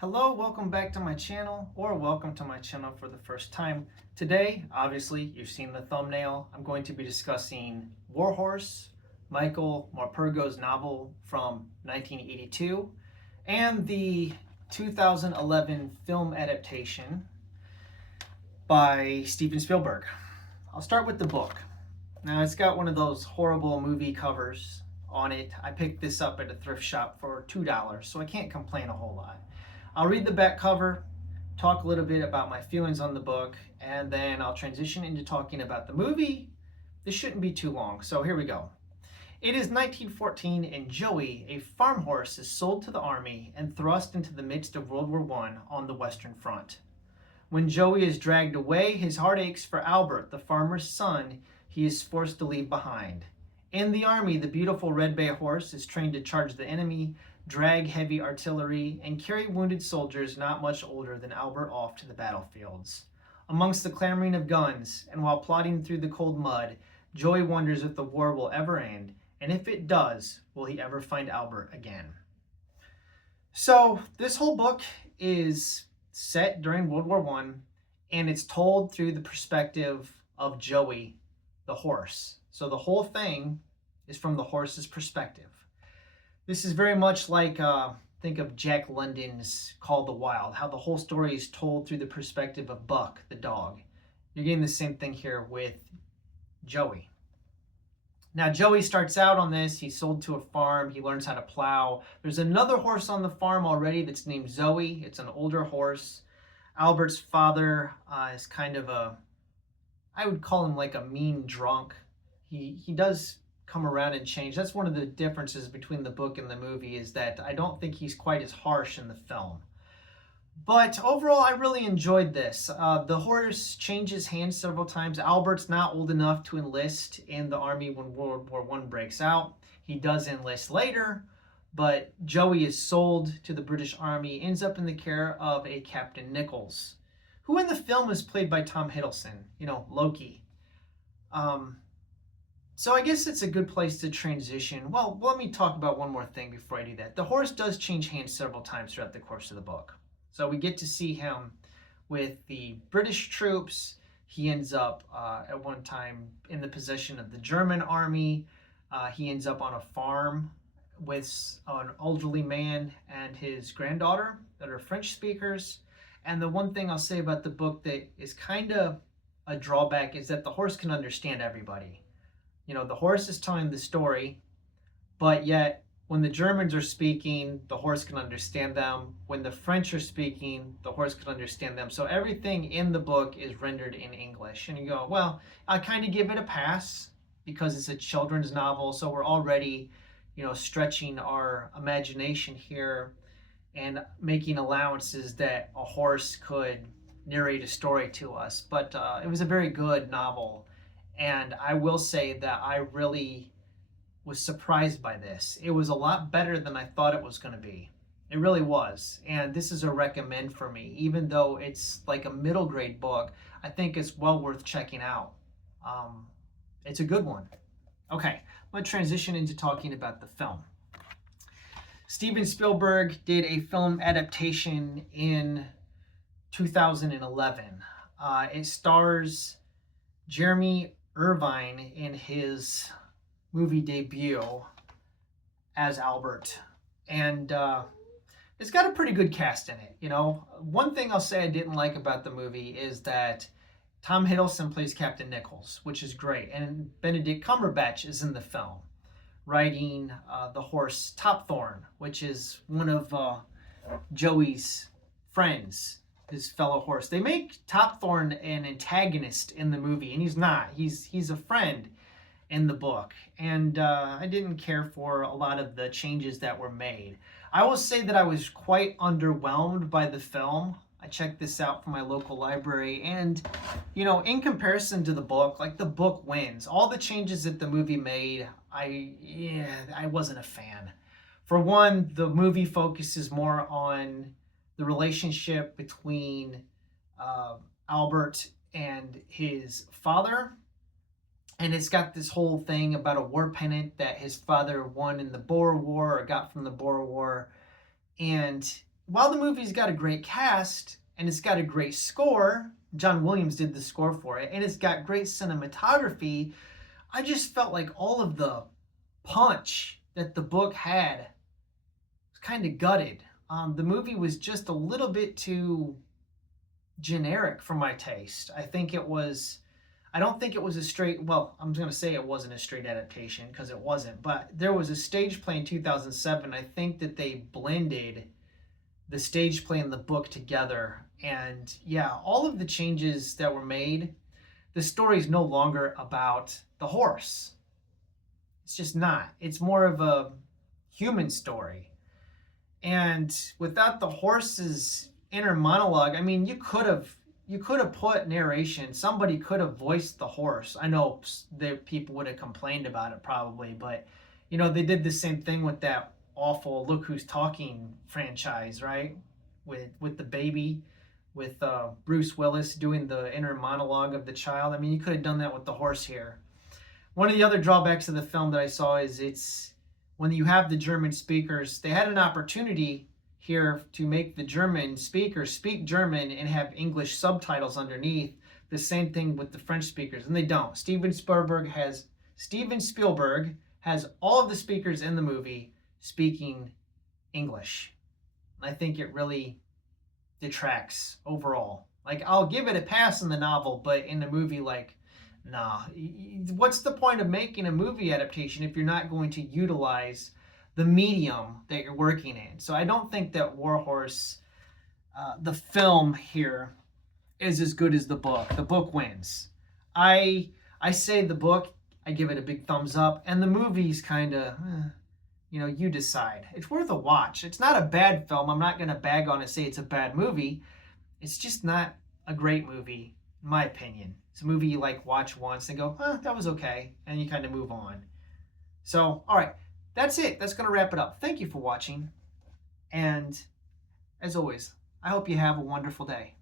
Hello, welcome back to my channel, or welcome to my channel for the first time. Today, obviously, you've seen the thumbnail. I'm going to be discussing Warhorse, Michael Morpurgo's novel from 1982, and the 2011 film adaptation by Stephen Spielberg. I'll start with the book. Now, it's got one of those horrible movie covers on it. I picked this up at a thrift shop for $2, so I can't complain a whole lot. I'll read the back cover, talk a little bit about my feelings on the book, and then I'll transition into talking about the movie. This shouldn't be too long, so here we go. It is 1914, and Joey, a farm horse, is sold to the army and thrust into the midst of World War I on the Western Front. When Joey is dragged away, his heart aches for Albert, the farmer's son he is forced to leave behind. In the army, the beautiful Red Bay horse is trained to charge the enemy, drag heavy artillery, and carry wounded soldiers not much older than Albert off to the battlefields. Amongst the clamoring of guns, and while plodding through the cold mud, Joey wonders if the war will ever end, and if it does, will he ever find Albert again? So, this whole book is set during World War I, and it's told through the perspective of Joey, the horse. So the whole thing is from the horse's perspective. This is very much like, think of Jack London's Call the Wild, how the whole story is told through the perspective of Buck, the dog. You're getting the same thing here with Joey. Now, Joey starts out on this. He's sold to a farm. He learns how to plow. There's another horse on the farm already that's named Zoe. It's an older horse. Albert's father is kind of I would call him like a mean drunk. He does come around and change. That's one of the differences between the book and the movie, is that I don't think he's quite as harsh in the film. But overall, I really enjoyed this. The horse changes hands several times. Albert's not old enough to enlist in the army when World War I breaks out. He does enlist later, but Joey is sold to the British Army, ends up in the care of a Captain Nichols, who in the film is played by Tom Hiddleston, Loki. So I guess it's a good place to transition. Well, let me talk about one more thing before I do that. The horse does change hands several times throughout the course of the book. So we get to see him with the British troops. He ends up at one time in the possession of the German army. He ends up on a farm with an elderly man and his granddaughter that are French speakers. And the one thing I'll say about the book that is kind of a drawback is that the horse can understand everybody. The horse is telling the story, but yet when the Germans are speaking, the horse can understand them. When the French are speaking, the horse can understand them. So everything in the book is rendered in English. And you go, well, I kind of give it a pass because it's a children's novel. So we're already, stretching our imagination here and making allowances that a horse could narrate a story to us. But it was a very good novel. And I will say that I really was surprised by this. It was a lot better than I thought it was going to be. It really was. And this is a recommend for me. Even though it's like a middle grade book, I think it's well worth checking out. It's a good one. Okay, let's transition into talking about the film. Steven Spielberg did a film adaptation in 2011. It stars Jeremy Irvine in his movie debut as Albert, and it's got a pretty good cast in it. One thing I'll say I didn't like about the movie is that Tom Hiddleston plays Captain Nichols, which is great, and Benedict Cumberbatch is in the film, riding the horse Topthorn, which is one of Joey's friends, his fellow horse. They make Topthorn an antagonist in the movie, and he's not. He's a friend in the book, and I didn't care for a lot of the changes that were made. I will say that I was quite underwhelmed by the film. I checked this out from my local library, and in comparison to the book, like, the book wins. All the changes that the movie made, I wasn't a fan. For one, the movie focuses more on the relationship between Albert and his father. And it's got this whole thing about a war pennant that his father won in the Boer War, or got from the Boer War. And while the movie's got a great cast and it's got a great score, John Williams did the score for it, and it's got great cinematography, I just felt like all of the punch that the book had was kind of gutted. The movie was just a little bit too generic for my taste. I don't think it was a straight, well, I'm going to say it wasn't a straight adaptation because it wasn't, but there was a stage play in 2007. I think that they blended the stage play and the book together. And yeah, all of the changes that were made, the story is no longer about the horse. It's just not. It's more of a human story. And without the horse's inner monologue, I mean, you could have put narration. Somebody could have voiced the horse. I know that people would have complained about it probably, but they did the same thing with that awful Look Who's Talking franchise, right? With the baby, with Bruce Willis doing the inner monologue of the child. I mean, you could have done that with the horse here. One of the other drawbacks of the film that I saw is it's when you have the German speakers, they had an opportunity here to make the German speakers speak German and have English subtitles underneath. The same thing with the French speakers, and they don't. Steven Spielberg has all of the speakers in the movie speaking English. I think it really detracts overall. Like, I'll give it a pass in the novel, but in the movie, like, nah. What's the point of making a movie adaptation if you're not going to utilize the medium that you're working in? So I don't think that Warhorse, the film here, is as good as the book. The book wins. I say the book, I give it a big thumbs up, and the movie's kind of, you decide. It's worth a watch. It's not a bad film. I'm not going to bag on and say it's a bad movie. It's just not a great movie, in my opinion. It's a movie you watch once and go, that was okay, and you kind of move on. So, all right. That's it. That's going to wrap it up. Thank you for watching. And as always, I hope you have a wonderful day.